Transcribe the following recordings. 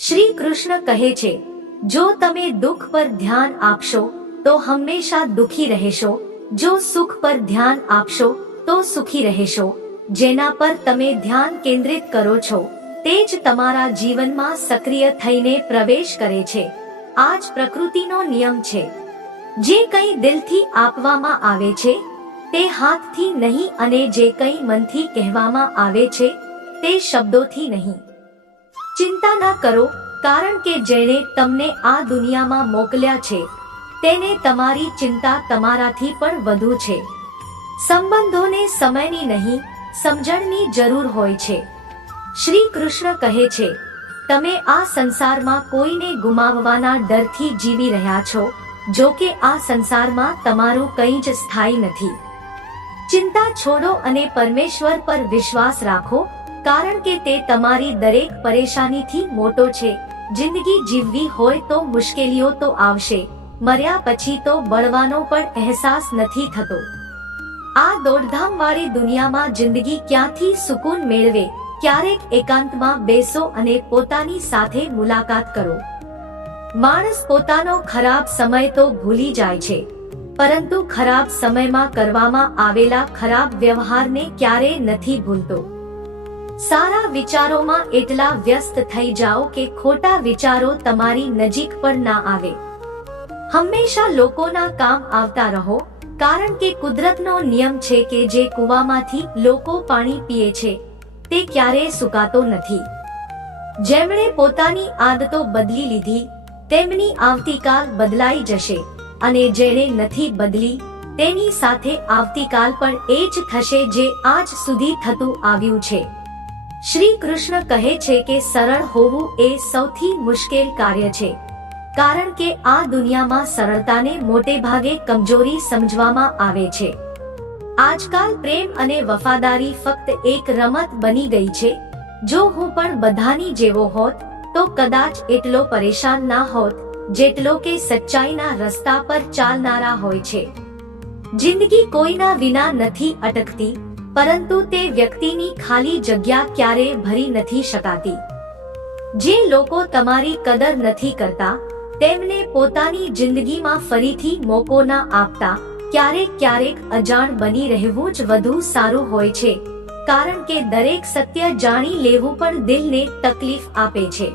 શ્રી કૃષ્ણ કહે છે, જો તમે દુઃખ પર ધ્યાન આપશો તો હંમેશા દુઃખી રહેશો, જો સુખ પર ધ્યાન આપશો તો સુખી રહેશો. જેના પર તમે ધ્યાન કેન્દ્રિત કરો છો તે જ તમારા જીવનમાં સક્રિય થઈને પ્રવેશ કરે છે. આ જ પ્રકૃતિનો નિયમ છે. જે કંઈ દિલથી આપવામાં આવે છે તે હાથથી નહીં, અને જે કંઈ મનથી કહેવામાં આવે છે તે શબ્દોથી નહીં. ચિંતા ન કરો, કારણ કે જેણે તમને આ દુનિયામાં મોકલ્યા છે તેને તમારી ચિંતા તમારાથી પણ વધુ છે. સંબંધોને સમયની નહીં, સમજણની જરૂર હોય છે. શ્રી કૃષ્ણ કહે છે, તમે આ સંસારમાં કોઈને ગુમાવવાના ડરથી જીવી રહ્યા છો. જો કે આ સંસારમાં તમારું કંઈ જ સ્થાયી નથી. ચિંતા છોડો અને પરમેશ્વર પર વિશ્વાસ રાખો, કારણ કે તે તમારી દરેક પરેશાનીથી મોટો છે. જિંદગી જીવવી હોય તો મુશ્કેલીઓ તો આવશે, મર્યા પછી તો બળવાનો પણ અહેસાસ નથી થતો. આ દોડધામવાળી દુનિયામાં જિંદગી ક્યાંથી સુકૂન મેળવે? ક્યારેક એકાંતમાં બેસો અને પોતાની સાથે મુલાકાત કરો. માણસ પોતાનો ખરાબ સમય તો ભૂલી જાય છે, પરંતુ ખરાબ સમયમાં કરવામાં આવેલા ખરાબ વ્યવહારને ક્યારેય નથી ભૂલતો. સારા વિચારોમાં એટલા વ્યસ્ત થઈ જાઓ કે ખોટા વિચારો તમારી નજીક પણ ના આવે. હંમેશા લોકોના કામ આવતા રહો, કારણ કે કુદરતનો નિયમ છે કે જે કૂવામાંથી લોકો પાણી પીએ છે તે ક્યારેય સુકાતો નથી. જેમણે પોતાની આદતો બદલી લીધી તેમની આવતીકાલ બદલાઈ જશે, અને જેણે નથી બદલી તેની સાથે આવતીકાલ પણ એ જ થશે જે આજ સુધી થતું આવ્યું છે. શ્રી કૃષ્ણ કહે છે કે સરળ હોવું એ સૌથી મુશ્કેલ કાર્ય છે, કારણ કે આ દુનિયામાં સરળતાને મોટે ભાગે કમજોરી સમજવામાં આવે છે. આજકાલ પ્રેમ અને વફાદારી ફક્ત એક રમત બની ગઈ છે. જો હું પણ બધાની જેવો હોત તો કદાચ એટલો પરેશાન ના હોત જેટલો કે સચ્ચાઈના રસ્તા પર ચાલનારા હોય છે. જિંદગી કોઈના વિના નથી અટકતી, પરંતુ તે વ્યક્તિની ખાલી જગ્યા ક્યારેય ભરી નથી શકાતી. જે લોકો તમારી કદર નથી કરતા તેમને પોતાની જિંદગીમાં ફરીથી મોકો ના આપતા. ક્યારેક અજાણ બની રહેવું જ વધુ સારું હોય છે, કારણ કે દરેક સત્ય જાણી લેવું પણ દિલને તકલીફ આપે છે.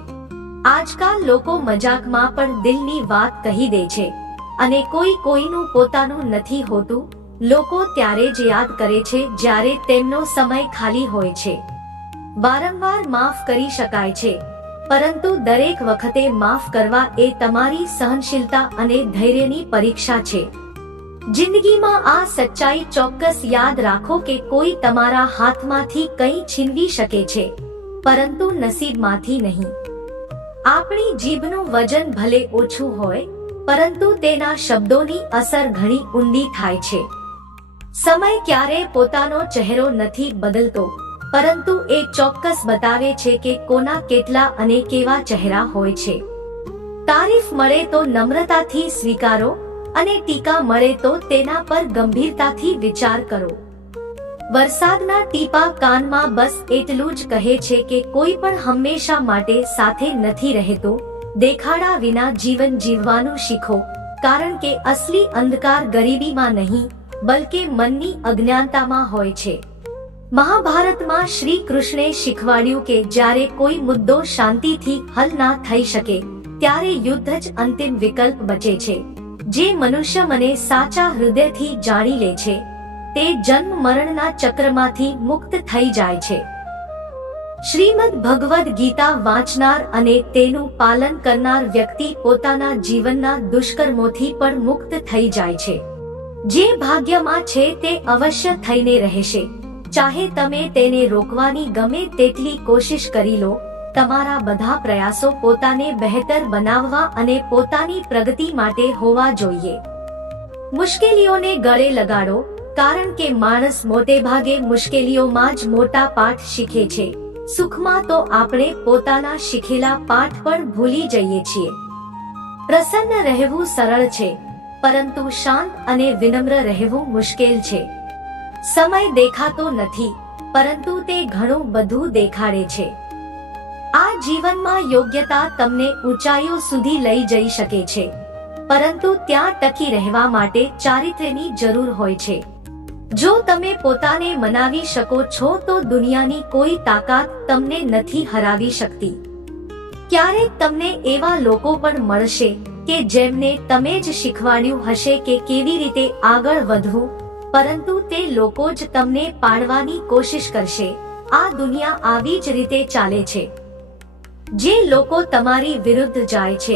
આજકાલ લોકો મજાકમાં પણ દિલની વાત કહી દે છે, અને કોઈનું પોતાનું નથી હોતું. લોકો ત્યારે જ યાદ કરે છે જ્યારે તેમનો સમય ખાલી હોય છે. વારંવાર માફ કરી શકાય છે, પરંતુ દરેક વખતે માફ કરવા એ તમારી સહનશીલતા અને ધૈર્યની પરીક્ષા છે. જિંદગીમાં આ સચ્ચાઈ ચોક્કસ યાદ રાખો કે કોઈ તમારા હાથમાંથી કંઈ છીનવી શકે છે, પરંતુ નસીબમાંથી નહીં. આપણી જીભનું વજન ભલે ઓછું હોય, પરંતુ તેના શબ્દોની અસર ઘણી ઊંડી થાય છે. સમય ક્યારેય પોતાનો ચહેરો નથી બદલતો, પરંતુ એ ચોક્કસ બતાવે છે કે કોના કેટલા અને કેવા ચહેરા હોય છે. તારીફ મળે તો નમ્રતાથી સ્વીકારો, અને ટીકા મળે તો તેના પર ગંભીરતાથી વિચાર કરો. વરસાદના ટીપા કાનમાં બસ એટલું જ કહે છે કે કોઈ પણ હંમેશા માટે સાથે નથી રહેતો. દેખાડા વિના જીવન જીવવાનું શીખો, કારણ કે અસલી અંધકાર ગરીબીમાં નહીં, બલકે મનની અજ્ઞાનતામાં હોય છે. મહાભારતમાં શ્રી કૃષ્ણે શીખવાડ્યું કે જ્યારે કોઈ મુદ્દો શાંતિથી હલ ના થઈ શકે ત્યારે યુદ્ધ જ અંતિમ વિકલ્પ બચે છે. જે મનુષ્ય મને સાચા હૃદયથી જાણી લે છે તે જન્મ મરણના ચક્રમાંથી મુક્ત થઈ જાય છે. શ્રીમદ ભગવદ ગીતા વાંચનાર અને તેનું પાલન કરનાર વ્યક્તિ પોતાના જીવનના દુષ્કર્મોથી પણ મુક્ત થઈ જાય છે. જે ભાગ્યમાં છે તે અવશ્ય થઈને રહેશે, ચાહે તમે તેને રોકવાની ગમે તેટલી કોશિશ કરી લો. તમારા બધા પ્રયાસો પોતાને બહેતર બનાવવા અને પોતાની પ્રગતિ માટે હોવા જોઈએ. મુશ્કેલીઓને ગળે લગાડો, કારણ કે માણસ મોટે ભાગે મુશ્કેલીઓમાં જ મોટા પાઠ શીખે છે. સુખમાં તો આપણે પોતાના શીખેલા પાઠ પણ ભૂલી જઈએ છીએ. પ્રસન્ન રહેવું સરળ છે, પરંતુ શાંત અને વિનમ્ર રહેવું મુશ્કેલ છે. સમય દેખાતો નથી, પરંતુ તે ઘણું બધું દેખાડે છે. આ જીવનમાં યોગ્યતા તમને ઊંચાઈઓ સુધી લઈ જઈ શકે છે, પરંતુ ત્યાં ટકી રહેવા માટે ચારિત્ર્યની જરૂર હોય છે. જો તમે પોતાને મનાવી શકો છો તો દુનિયાની કોઈ તાકાત તમને નથી હરાવી શકતી. ક્યારેક તમને એવા લોકો પણ મળશે કે જેમને તમે જ શીખવાડ્યું હશે કે કેવી રીતે આગળ વધવું, પરંતુ તે લોકો જ તમને પાડવાની કોશિશ કરશે. આ દુનિયા આવી જ રીતે ચાલે છે. જે લોકો તમારી વિરુદ્ધ જાય છે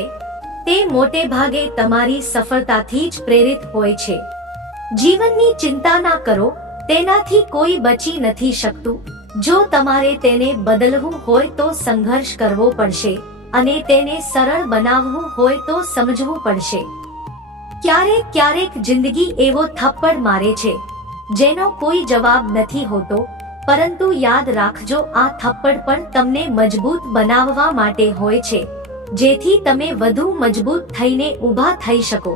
તે મોટે ભાગે તમારી સફળતાથી જ પ્રેરિત હોય છે. જીવનની ચિંતા ના કરો, તેનાથી કોઈ બચી નથી શકતું. જો તમારે તેને બદલવું હોય તો સંઘર્ષ કરવો પડશે અને તેને સરળ બનાવવું હોય તો સમજવું પડશે. ક્યારેક ક્યારેક જિંદગી એવો થપ્પડ મારે છે જેનો કોઈ જવાબ નથી હોતો, પરંતુ યાદ રાખજો, આ થપ્પડ પણ તમને મજબૂત બનાવવા માટે હોય છે, જેથી તમે વધુ મજબૂત થઈને ઊભા થઈ શકો.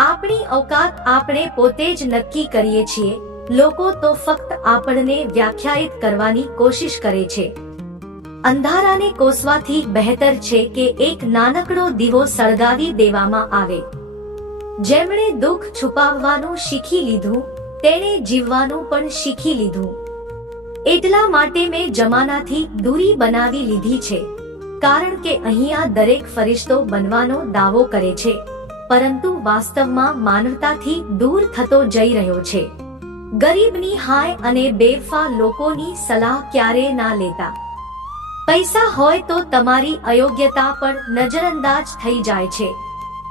આપણી औकात આપણે પોતે જ નક્કી કરીએ છીએ. લોકો તો ફક્ત આપણને વ્યાખ્યાયિત કરવાની કોશિશ કરે છે. અંધારાને કોસવાથી બહેતર છે કે એક નાનકડો દીવો સળગાવી દેવામાં આવે. જેમણે દુઃખ છુપાવવાનું શીખી લીધું તેણે જીવવાનું પણ શીખી લીધું. એટલા માટે મેં જમાનાથી દૂરી બનાવી લીધી છે, કારણ કે અહીંયા દરેક ફરિશ્તો બનવાનો દાવો કરે છે, પરંતુ વાસ્તવમાં માનવતાથી દૂર થતો જઈ રહ્યો છે. ગરીબની હાય અને બેવફા લોકોની સલાહ ક્યારે ના લેતા. પૈસા હોય તો તમારી અયોગ્યતા પણ નજરઅંદાજ થઈ જાય છે,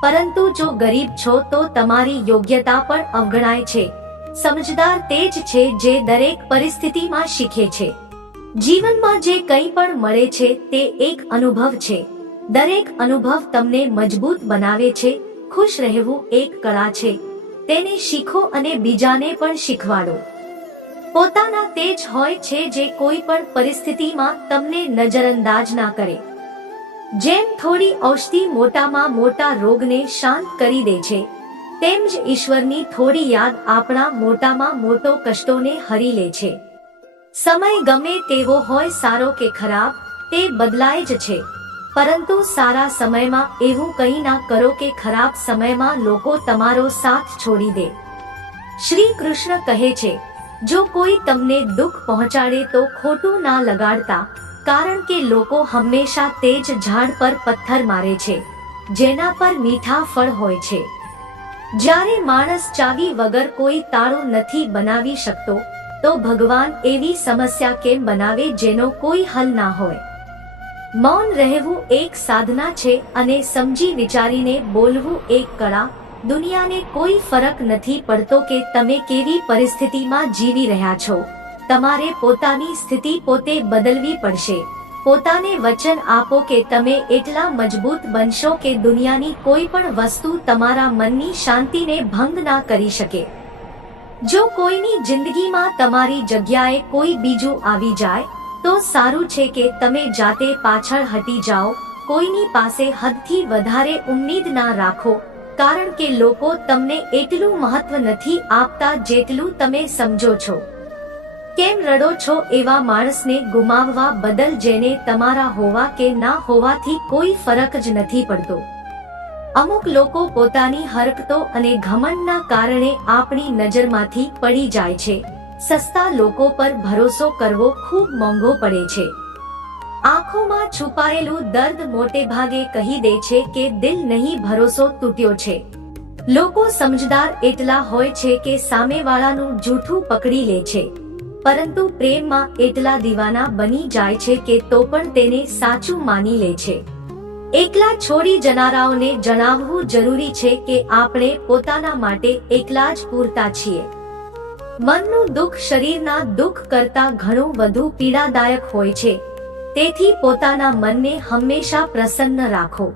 પરંતુ જો ગરીબ છો તો તમારી યોગ્યતા પણ અવગણાય છે. સમજદાર તે જ છે જે દરેક પરિસ્થિતિમાં શીખે છે. જીવનમાં જે કંઈ પણ મળે છે તે એક અનુભવ છે. દરેક અનુભવ તમને મજબૂત બનાવે છે. ખુશ રહેવું એક કળા છે, તેને શીખો અને બીજાને પણ શીખવાડો. પોતાના તે જ હોય છે જે કોઈ પણ પરિસ્થિતિમાં તમને નજરઅંદાજ ના કરે. જેમ થોડી ઔષધિ મોટામાં મોટા રોગને શાંત કરી દે છે, તેમ જ ઈશ્વરની થોડી યાદ આપણા મોટામાં મોટો કષ્ટોને હરી લે છે. સમય ગમે તેવો હોય, સારો કે ખરાબ, તે બદલાય જ છે, પરંતુ સારા સમયમાં એવું કંઈ ના કરો કે ખરાબ સમયમાં લોકો તમારો સાથ છોડી દે. શ્રી કૃષ્ણ કહે છે, જો કોઈ તમને દુઃખ પહોંચાડે તો ખોટું ના લગાડતા, કારણ કે લોકો હંમેશા તે જ ઝાડ પર પથ્થર મારે છે જેના પર મીઠા ફળ હોય છે. જ્યારે માણસ ચાવી વગર કોઈ તાળું નથી બનાવી શકતો, તો ભગવાન એવી સમસ્યા કેમ બનાવે જેનો કોઈ હલ ના હોય. મૌન રહેવું એક સાધના છે અને સમજી વિચારીને બોલવું એક કળા. દુનિયાને કોઈ ફરક નથી પડતો કે તમે કેવી પરિસ્થિતિમાં જીવી રહ્યા છો. તમારે પોતાની સ્થિતિ પોતે બદલવી પડશે. પોતાને વચન આપો કે તમે એટલા મજબૂત બનશો કે દુનિયાની કોઈ પણ વસ્તુ તમારા મનની શાંતિને ભંગ ના કરી શકે. જો કોઈની જિંદગીમાં તમારી જગ્યાએ કોઈ બીજું આવી જાય તો સારું છે કે તમે જાતે પાછળ હટી જાઓ. કોઈની પાસે હદથી વધારે ઉમ્મીદ ના રાખો, કારણ કે લોકો તમને એટલું મહત્વ નથી આપતા જેટલું તમે સમજો છો. કેમ રડો છો એવા માણસને ગુમાવવા બદલ જેને તમારા હોવા કે ના હોવાથી કોઈ ફરક જ નથી પડતો. અમુક લોકો પોતાની હરકતો અને ઘમંડના કારણે આપણી નજરમાંથી પડી જાય છે. સસ્તા લોકો પર ભરોસો કરવો ખૂબ મોંઘો પડે છે. આંખોમાં છુપાયેલું દર્દ મોટે ભાગે કહી દે છે કે દિલ નહીં, ભરોસો તૂટ્યો છે. લોકો સમજદાર એટલા હોય છે કે સામેવાળાનું જૂઠું પકડી લે છે, પરંતુ પ્રેમમાં એટલા દીવાના બની જાય છે કે તો પણ તેને સાચું માની લે છે. એકલા છોડી જનારાઓને જણાવવું જરૂરી છે કે આપણે પોતાના માટે એકલા જ પૂરતા છીએ. મનનું દુઃખ શરીરના દુઃખ કરતાં ઘણું વધુ પીડાદાયક હોય છે, તેથી પોતાના મનને હંમેશા પ્રસન્ન રાખો.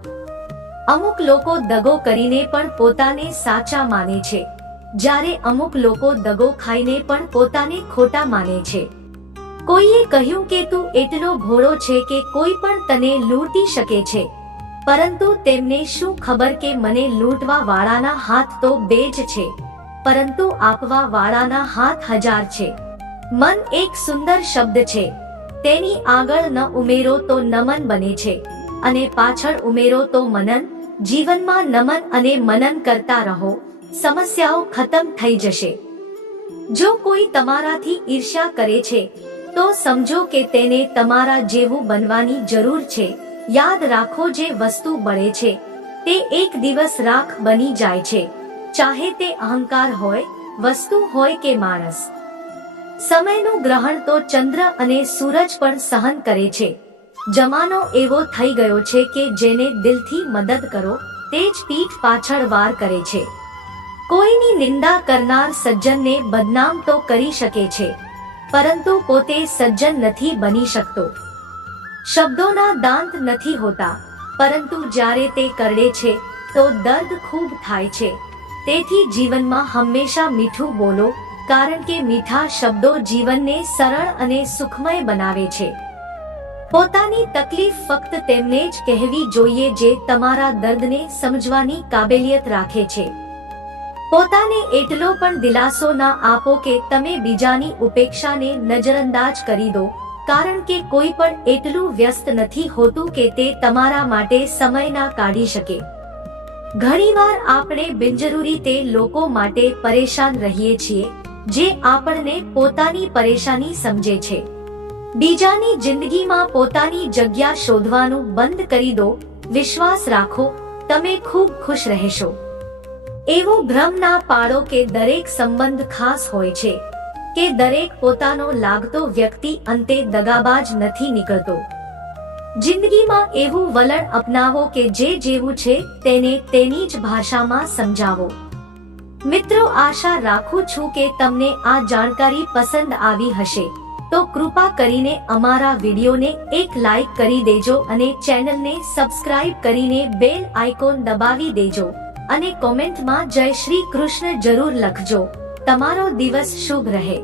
અમુક લોકો દગો કરીને પણ પોતાને સાચા માને છે, જ્યારે અમુક લોકો દગો ખાઈને પણ પોતાને ખોટા માને છે. કોઈએ કહ્યું કે તું એટલો ભોળો છે કે કોઈ પણ તને લૂંટી શકે છે, પરંતુ તેમને શું ખબર કે મને લૂંટવા વાળાના હાથ તો બે જ છે, પરંતુ આપવા વાળાના હાથ 1000 છે. મન એક સુંદર શબ્દ છે, તેની આગળ ન ઉમેરો તો નમન બને છે અને પાછળ ઉમેરો તો મનન. જીવનમાં નમન અને મનન કરતા રહો, સમસ્યાઓ ખતમ થઈ જશે. જો કોઈ તમારાથી ઈર્ષ્યા કરે છે તો સમજો કે તેને તમારા જેવું બનવાની જરૂર છે. યાદ રાખો, જે વસ્તુ બળે છે તે એક દિવસ રાખ બની જાય છે, ચાહે તે અહંકાર હોય, વસ્તુ હોય કે માણસ. સમયનું ગ્રહણ તો ચંદ્ર અને સૂરજ પણ સહન કરે છે. જમાનો એવો થઈ ગયો છે કે જેને દિલથી મદદ કરો તે જ પીઠ પાછળ વાર કરે છે. કોઈની નિંદા કરનાર સજ્જનને બદનામ તો કરી શકે છે, પરંતુ પોતે સજ્જન નથી બની શકતો. શબ્દોના દાંત નથી હોતા, પરંતુ જ્યારે તે કરડે છે તો દર્દ ખૂબ થાય છે. તેથી જીવનમાં હંમેશા મીઠું બોલો, કારણ કે મીઠા શબ્દો જીવનને સરળ અને સુખમય બનાવે છે. પોતાની તકલીફ ફક્ત તેમને જ કહેવી જોઈએ જે તમારા દર્દને સમજવાની કાબેલિયત રાખે છે. પોતાને એટલો પણ દિલાસો ના આપો કે તમે બીજાની ઉપેક્ષાને નજરઅંદાજ કરી દો, કારણ કે કોઈ પણ એટલું વ્યસ્ત નથી હોતું કે તે તમારા માટે સમય ના કાઢી શકે. ઘણીવાર આપણે બિનજરૂરી તે લોકો માટે પરેશાન રહીએ છીએ જે આપણને પોતાની પરેશાની સમજે છે. બીજાની જિંદગીમાં પોતાની જગ્યા શોધવાનું બંધ કરી દો. વિશ્વાસ રાખો, તમે ખૂબ ખુશ રહેશો. એવો ભ્રમ ના પાડો કે દરેક સંબંધ ખાસ હોય છે, કે દરેક પોતાનો લાગતો વ્યક્તિ અંતે દગાબાજ નથી નીકળતો. જિંદગીમાં એવું વલણ અપનાવો કે જે જેવું છે તેને તેની જ ભાષામાં સમજાવો. મિત્રો, આશા રાખું છું કે તમને આ જાણકારી પસંદ આવી હશે. તો કૃપા કરીને અમારા વિડીયોને એક લાઈક કરી દેજો અને ચેનલને સબસ્ક્રાઇબ કરીને બેલ આઇકોન દબાવી દેજો અને કોમેન્ટમાં જય શ્રી કૃષ્ણ જરૂર લખજો. તમારો દિવસ શુભ રહે.